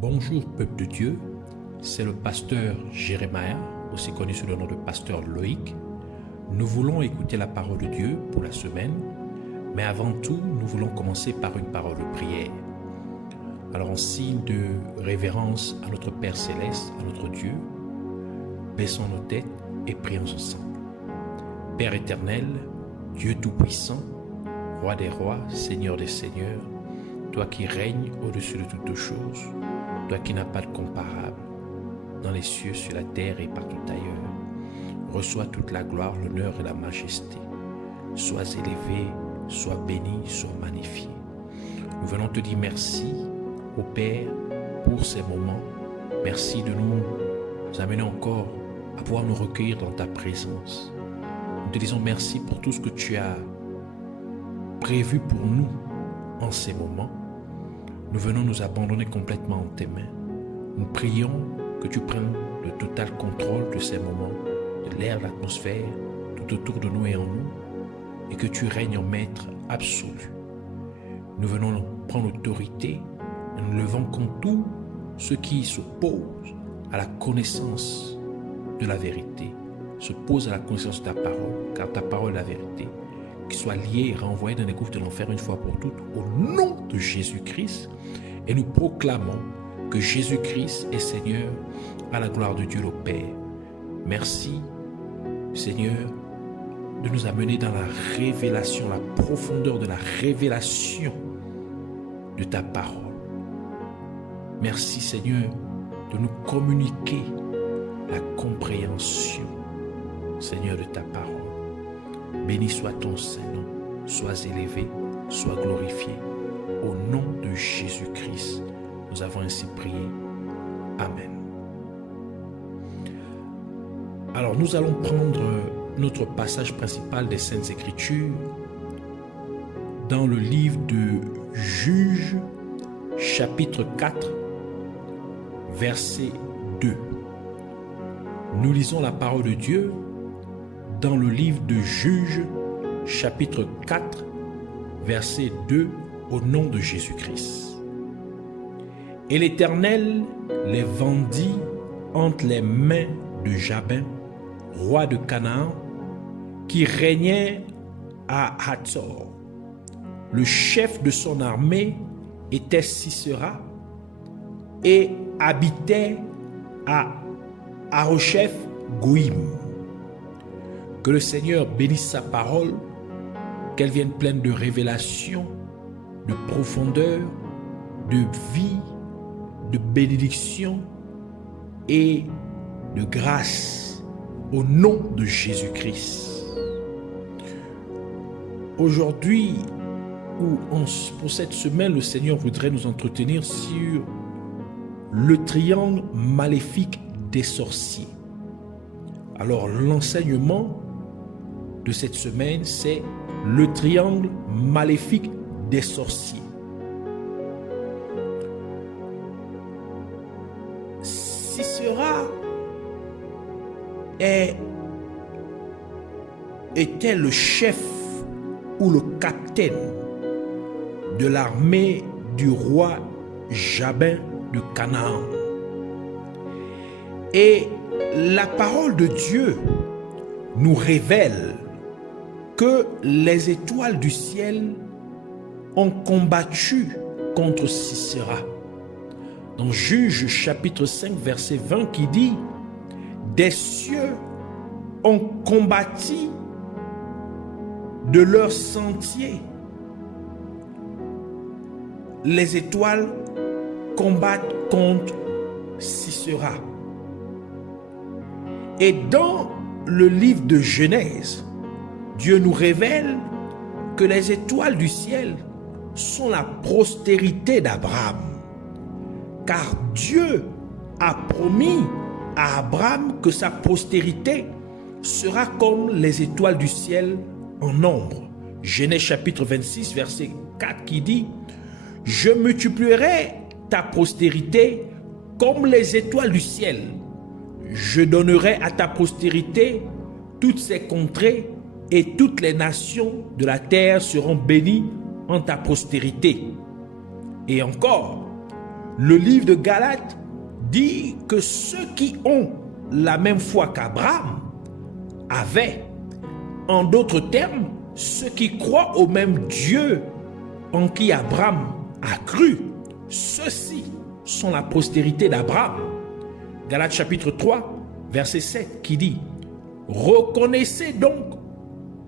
Bonjour peuple de Dieu, c'est le pasteur Jérémia, aussi connu sous le nom de pasteur Loïc. Nous voulons écouter la parole de Dieu pour la semaine, mais avant tout, nous voulons commencer par une parole de prière. Alors en signe de révérence à notre Père Céleste, à notre Dieu, baissons nos têtes et prions ensemble. Père éternel, Dieu tout-puissant, Roi des rois, Seigneur des seigneurs, toi qui règnes au-dessus de toutes choses, toi qui n'as pas de comparable, dans les cieux, sur la terre et partout ailleurs, reçois toute la gloire, l'honneur et la majesté. Sois élevé, sois béni, sois magnifié. Nous venons te dire merci, ô Père, pour ces moments. Merci de nous amener encore à pouvoir nous recueillir dans ta présence. Nous te disons merci pour tout ce que tu as prévu pour nous en ces moments. Nous venons nous abandonner complètement en tes mains. Nous prions que tu prennes le total contrôle de ces moments, de l'air, de l'atmosphère, tout autour de nous et en nous, et que tu règnes en maître absolu. Nous venons prendre l'autorité et nous levons contre tout ce qui s'oppose à la connaissance de la vérité, s'oppose à la connaissance de ta parole, car ta parole est la vérité, qui soit liée et renvoyée dans les gouffres de l'enfer une fois pour toutes, au nom de Jésus-Christ. Et nous proclamons que Jésus-Christ est Seigneur à la gloire de Dieu le Père. Merci, Seigneur, de nous amener dans la révélation, la profondeur de la révélation de ta parole. Merci, Seigneur, de nous communiquer la compréhension, Seigneur, de ta parole. Béni soit ton Saint-Nom, sois élevé, sois glorifié. Au nom de Jésus-Christ, nous avons ainsi prié. Amen. Alors, nous allons prendre notre passage principal des Saintes Écritures dans le livre de Juges, chapitre 4, verset 2. Nous lisons la parole de Dieu dans le livre de Juges, chapitre 4, verset 2, au nom de Jésus-Christ. Et l'Éternel les vendit entre les mains de Jabin, roi de Canaan, qui régnait à Hatzor. Le chef de son armée était Sisera et habitait à Harosheth Goïm. Que le Seigneur bénisse sa parole, qu'elle vienne pleine de révélation, de profondeur, de vie, de bénédiction et de grâce au nom de Jésus-Christ. Aujourd'hui, pour cette semaine, le Seigneur voudrait nous entretenir sur le triangle maléfique des sorciers. Alors, l'enseignement de cette semaine, c'est le triangle maléfique des sorciers. Sisera était le chef ou le capitaine de l'armée du roi Jabin de Canaan. Et la parole de Dieu nous révèle que les étoiles du ciel ont combattu contre Sisera. Dans Juges chapitre 5 verset 20 qui dit « Des cieux ont combattu de leur sentier. Les étoiles combattent contre Sisera. » Et dans le livre de Genèse, Dieu nous révèle que les étoiles du ciel sont la postérité d'Abraham. Car Dieu a promis à Abraham que sa postérité sera comme les étoiles du ciel en nombre. Genèse chapitre 26, verset 4 qui dit « Je multiplierai ta postérité comme les étoiles du ciel. Je donnerai à ta postérité toutes ces contrées et toutes les nations de la terre seront bénies en ta postérité. » Et encore, le livre de Galates dit que ceux qui ont la même foi qu'Abraham avaient, en d'autres termes, ceux qui croient au même Dieu en qui Abraham a cru, ceux-ci sont la postérité d'Abraham. Galates chapitre 3, verset 7 qui dit: reconnaissez donc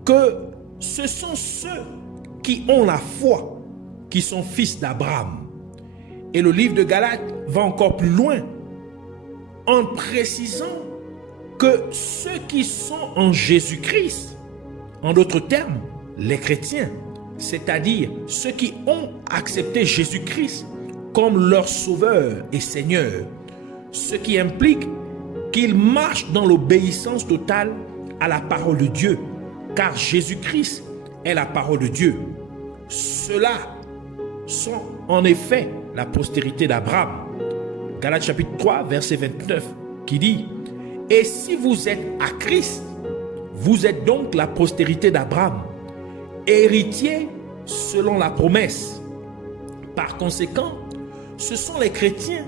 que ce sont ceux qui ont la foi qui sont fils d'Abraham. Et le livre de Galates va encore plus loin en précisant que ceux qui sont en Jésus-Christ, en d'autres termes, les chrétiens, c'est-à-dire ceux qui ont accepté Jésus-Christ comme leur sauveur et Seigneur, ce qui implique qu'ils marchent dans l'obéissance totale à la parole de Dieu, car Jésus-Christ est la parole de Dieu. Ceux-là sont en effet la postérité d'Abraham. Galates chapitre 3, verset 29, qui dit: et si vous êtes à Christ, vous êtes donc la postérité d'Abraham, héritier selon la promesse. Par conséquent, ce sont les chrétiens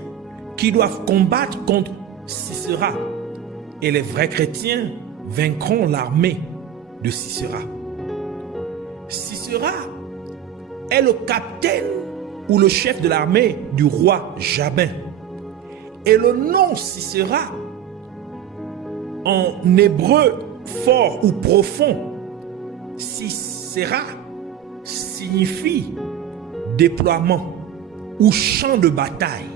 qui doivent combattre contre Sisera, et les vrais chrétiens vaincront l'armée de Sisera. Sisera est le capitaine ou le chef de l'armée du roi Jabin. Et le nom Sisera, en hébreu fort ou profond, Sisera signifie déploiement ou champ de bataille.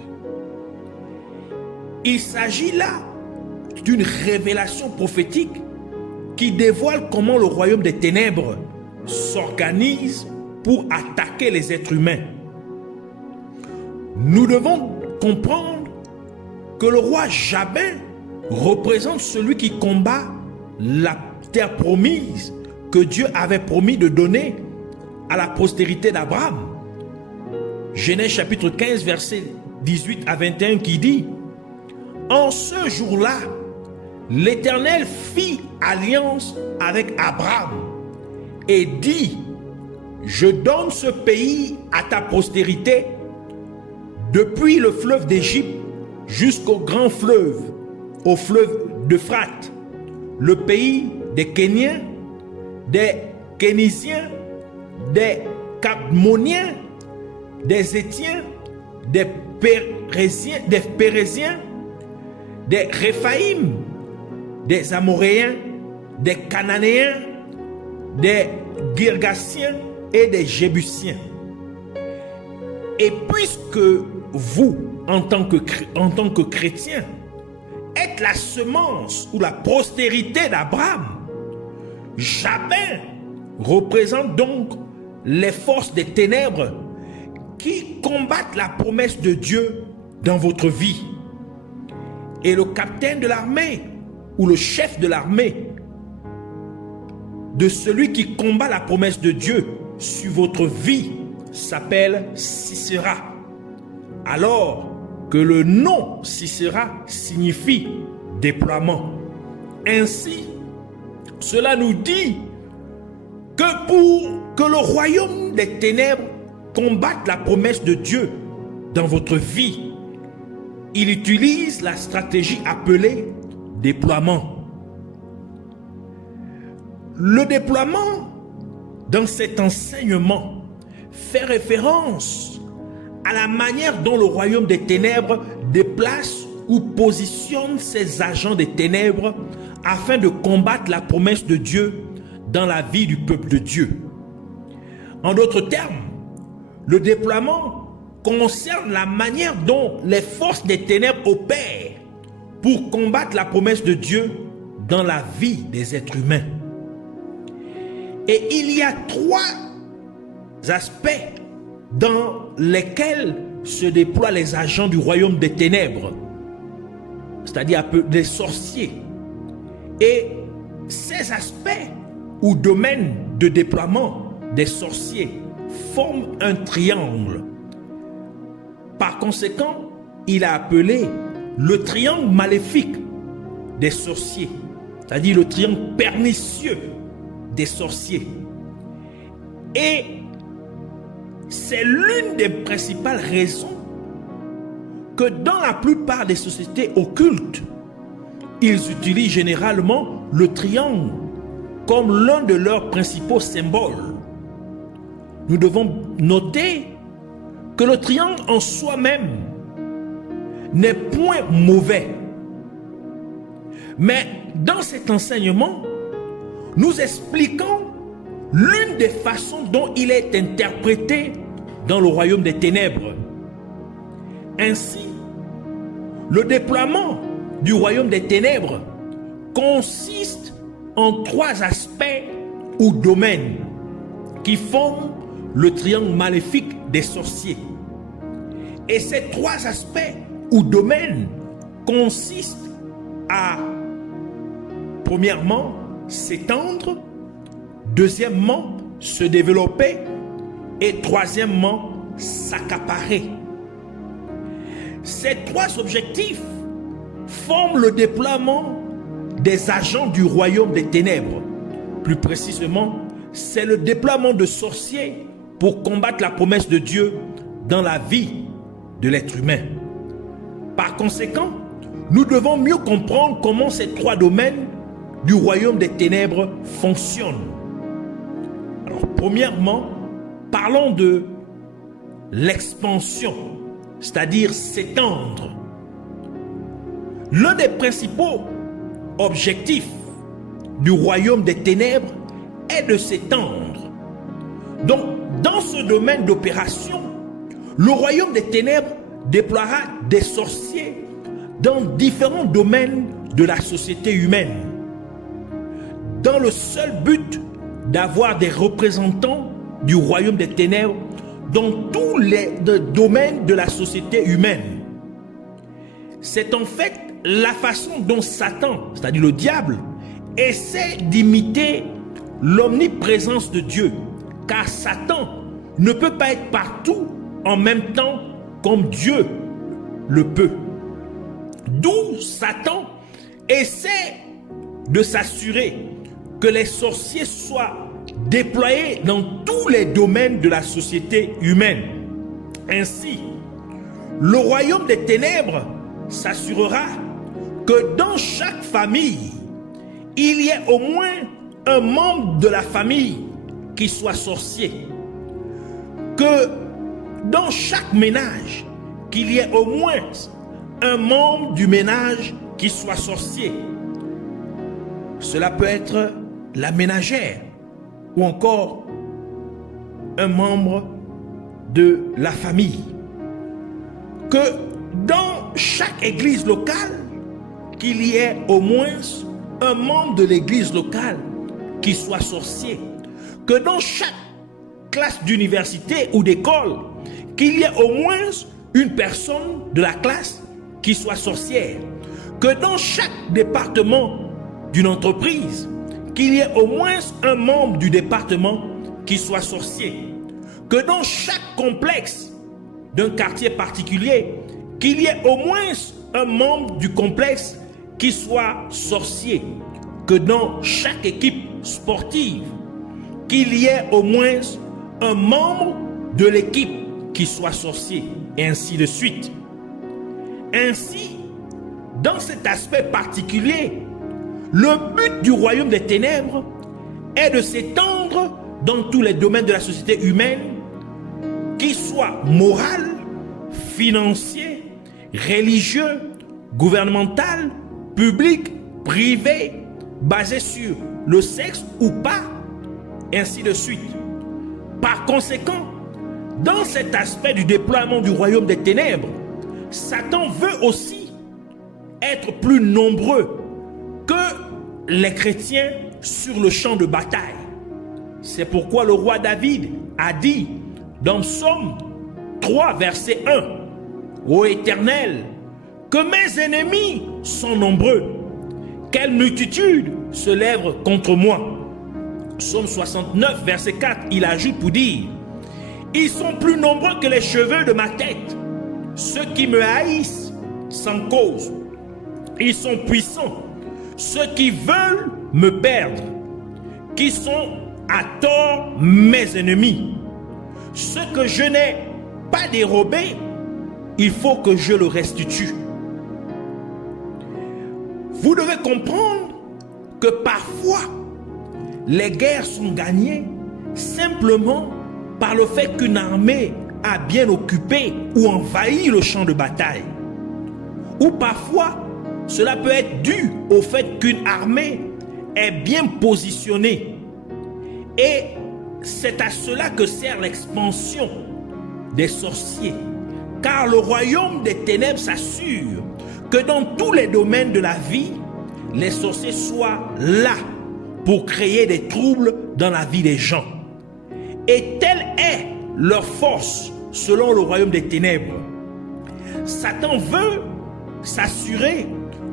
Il s'agit là d'une révélation prophétique qui dévoile comment le royaume des ténèbres s'organise pour attaquer les êtres humains. Nous devons comprendre que le roi Jabin représente celui qui combat la terre promise que Dieu avait promis de donner à la postérité d'Abraham. Genèse chapitre 15, verset 18 à 21 qui dit: en ce jour-là, l'Éternel fit alliance avec Abraham et dit: je donne ce pays à ta postérité, depuis le fleuve d'Égypte jusqu'au grand fleuve, au fleuve d'Euphrate, le pays des Kéniens, des Kénisiens, des Cadmoniens, des Étiens, des Pérésiens, des Réphaïm, des Amoréens, des Cananéens, des Girgasiens et des Jébusiens. Et puisque vous, en tant que chrétiens, êtes la semence ou la postérité d'Abraham, Jabin représente donc les forces des ténèbres qui combattent la promesse de Dieu dans votre vie. Et le capitaine de l'armée ou le chef de l'armée de celui qui combat la promesse de Dieu sur votre vie s'appelle Sisera. Alors que le nom Sisera signifie déploiement. Ainsi, cela nous dit que pour que le royaume des ténèbres combatte la promesse de Dieu dans votre vie, il utilise la stratégie appelée déploiement. Le déploiement, dans cet enseignement, fait référence à la manière dont le royaume des ténèbres déplace ou positionne ses agents des ténèbres afin de combattre la promesse de Dieu dans la vie du peuple de Dieu. En d'autres termes, le déploiement concerne la manière dont les forces des ténèbres opèrent pour combattre la promesse de Dieu dans la vie des êtres humains. Et il y a trois aspects dans lesquels se déploient les agents du royaume des ténèbres, c'est-à-dire des sorciers. Et ces aspects ou domaines de déploiement des sorciers forment un triangle. Par conséquent, il a appelé le triangle maléfique des sorciers, c'est-à-dire le triangle pernicieux des sorciers. Et c'est l'une des principales raisons que dans la plupart des sociétés occultes, ils utilisent généralement le triangle comme l'un de leurs principaux symboles. Nous devons noter que le triangle en soi-même n'est point mauvais. Mais dans cet enseignement, nous expliquons l'une des façons dont il est interprété dans le royaume des ténèbres. Ainsi, le déploiement du royaume des ténèbres consiste en 3 aspects ou domaines qui forment le triangle maléfique des sorciers. Et ces 3 aspects ou domaines consistent à, premièrement, s'étendre, deuxièmement, se développer et troisièmement, s'accaparer. Ces 3 objectifs forment le déploiement des agents du royaume des ténèbres. Plus précisément, c'est le déploiement de sorciers pour combattre la promesse de Dieu dans la vie de l'être humain. Par conséquent, nous devons mieux comprendre comment ces 3 domaines du royaume des ténèbres fonctionnent. Alors, premièrement, parlons de l'expansion, c'est-à-dire s'étendre. L'un des principaux objectifs du royaume des ténèbres est de s'étendre. Donc, dans ce domaine d'opération, le royaume des ténèbres déploiera des sorciers dans différents domaines de la société humaine, dans le seul but d'avoir des représentants du royaume des ténèbres dans tous les domaines de la société humaine. C'est en fait la façon dont Satan, c'est-à-dire le diable, essaie d'imiter l'omniprésence de Dieu, car Satan ne peut pas être partout en même temps comme Dieu le peut. D'où Satan essaie de s'assurer que les sorciers soient déployés dans tous les domaines de la société humaine. Ainsi, le royaume des ténèbres s'assurera que dans chaque famille, il y ait au moins un membre de la famille qui soit sorcier. Que dans chaque ménage, qu'il y ait au moins un membre du ménage qui soit sorcier. Cela peut être la ménagère ou encore un membre de la famille. Que dans chaque église locale, qu'il y ait au moins un membre de l'église locale qui soit sorcier. Que dans chaque classe d'université ou d'école, qu'il y ait au moins une personne de la classe qui soit sorcière. Que dans chaque département d'une entreprise, qu'il y ait au moins un membre du département qui soit sorcier. Que dans chaque complexe d'un quartier particulier, qu'il y ait au moins un membre du complexe qui soit sorcier. Que dans chaque équipe sportive, qu'il y ait au moins un membre de l'équipe qui soit sorcier, et ainsi de suite. Ainsi, dans cet aspect particulier, le but du royaume des ténèbres est de s'étendre dans tous les domaines de la société humaine, qu'ils soient moral, financier, religieux, gouvernemental, public, privé, basé sur le sexe ou pas, ainsi de suite. Par conséquent, dans cet aspect du déploiement du royaume des ténèbres, Satan veut aussi être plus nombreux que les chrétiens sur le champ de bataille. C'est pourquoi le roi David a dit dans Psaume 3, verset 1, « Ô Éternel, que mes ennemis sont nombreux, quelle multitude se lève contre moi. » Psaume 69, verset 4, il ajoute pour dire, « Ils sont plus nombreux que les cheveux de ma tête, ceux qui me haïssent sans cause. Ils sont puissants, ceux qui veulent me perdre, qui sont à tort mes ennemis. Ceux que je n'ai pas dérobés, il faut que je le restitue. Vous devez comprendre que parfois, les guerres sont gagnées simplement par le fait qu'une armée a bien occupé ou envahi le champ de bataille. Ou parfois, cela peut être dû au fait qu'une armée est bien positionnée. Et c'est à cela que sert l'expansion des sorciers. Car le royaume des ténèbres s'assure que dans tous les domaines de la vie, les sorciers soient là pour créer des troubles dans la vie des gens. Et telle est leur force selon le royaume des ténèbres. Satan veut s'assurer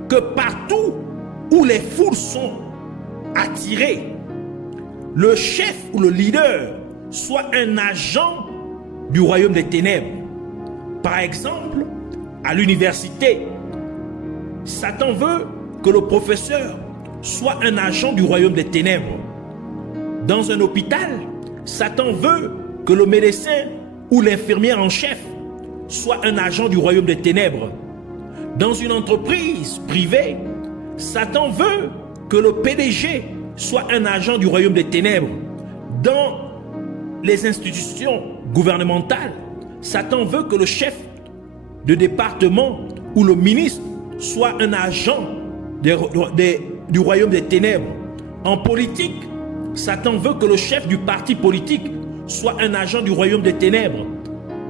que partout où les foules sont attirées, le chef ou le leader soit un agent du royaume des ténèbres. Par exemple, à l'université, Satan veut que le professeur soit un agent du royaume des ténèbres. Dans un hôpital, Satan veut que le médecin ou l'infirmière en chef soit un agent du royaume des ténèbres. Dans une entreprise privée, Satan veut que le PDG soit un agent du royaume des ténèbres. Dans les institutions gouvernementales, Satan veut que le chef de département ou le ministre soit un agent du royaume des ténèbres. En politique, Satan veut que le chef du parti politique soit un agent du royaume des ténèbres.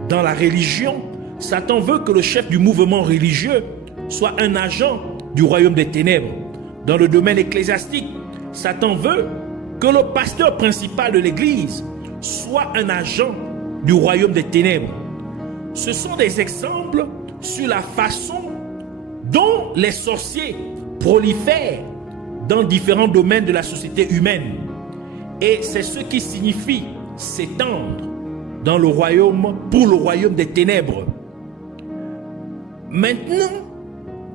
Dans la religion, Satan veut que le chef du mouvement religieux soit un agent du royaume des ténèbres. Dans le domaine ecclésiastique, Satan veut que le pasteur principal de l'église soit un agent du royaume des ténèbres. Ce sont des exemples sur la façon dont les sorciers prolifèrent dans différents domaines de la société humaine. Et c'est ce qui signifie s'étendre dans le royaume, pour le royaume des ténèbres. Maintenant,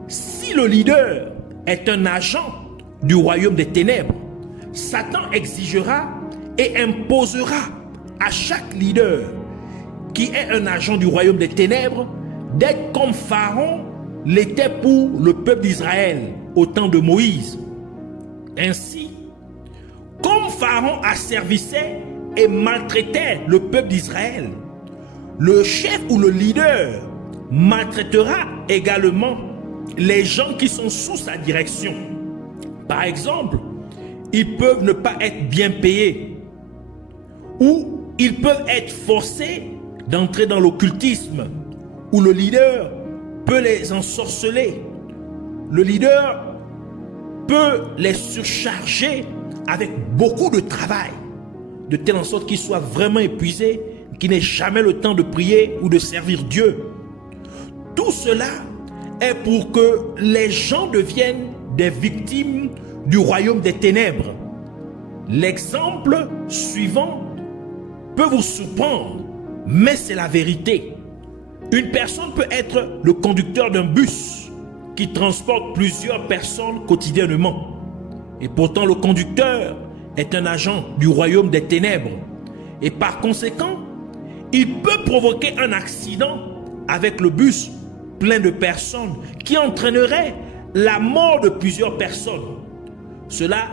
si le leader est un agent du royaume des ténèbres, Satan exigera et imposera à chaque leader qui est un agent du royaume des ténèbres d'être comme Pharaon l'était pour le peuple d'Israël au temps de Moïse. Ainsi, comme Pharaon asservissait et maltraitait le peuple d'Israël, le chef ou le leader maltraitera également les gens qui sont sous sa direction. Par exemple, ils peuvent ne pas être bien payés ou ils peuvent être forcés d'entrer dans l'occultisme où le leader peut les ensorceler. Le leader peut les surcharger avec beaucoup de travail, de telle en sorte qu'ils soient vraiment épuisés, qu'ils n'aient jamais le temps de prier ou de servir Dieu. Tout cela est pour que les gens deviennent des victimes du royaume des ténèbres. L'exemple suivant peut vous surprendre, mais c'est la vérité. Une personne peut être le conducteur d'un bus qui transporte plusieurs personnes quotidiennement. Et pourtant, le conducteur est un agent du royaume des ténèbres. Et par conséquent, il peut provoquer un accident avec le bus plein de personnes qui entraînerait la mort de plusieurs personnes. Cela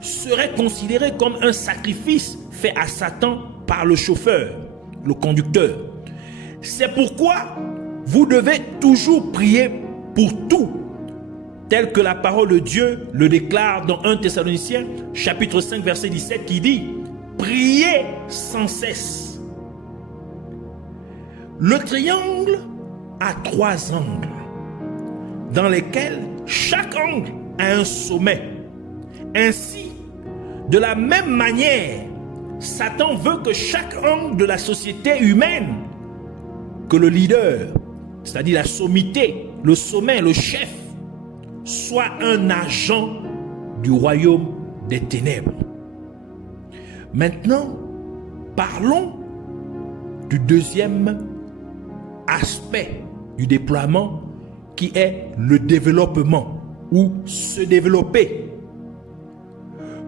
serait considéré comme un sacrifice fait à Satan par le chauffeur, le conducteur. C'est pourquoi vous devez toujours prier pour tout, tel que la parole de Dieu le déclare dans 1 Thessaloniciens chapitre 5 verset 17 qui dit « Priez sans cesse ». Le triangle a 3 angles dans lesquels chaque angle a un sommet. Ainsi, de la même manière, Satan veut que chaque angle de la société humaine, que le leader, c'est-à-dire la sommité, le sommet, le chef, soit un agent du royaume des ténèbres. Maintenant, parlons du deuxième aspect du déploiement qui est le développement ou se développer.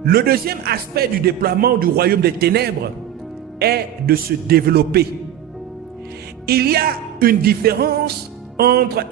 Le deuxième aspect du déploiement du royaume des ténèbres est de se développer. il y a une différence entre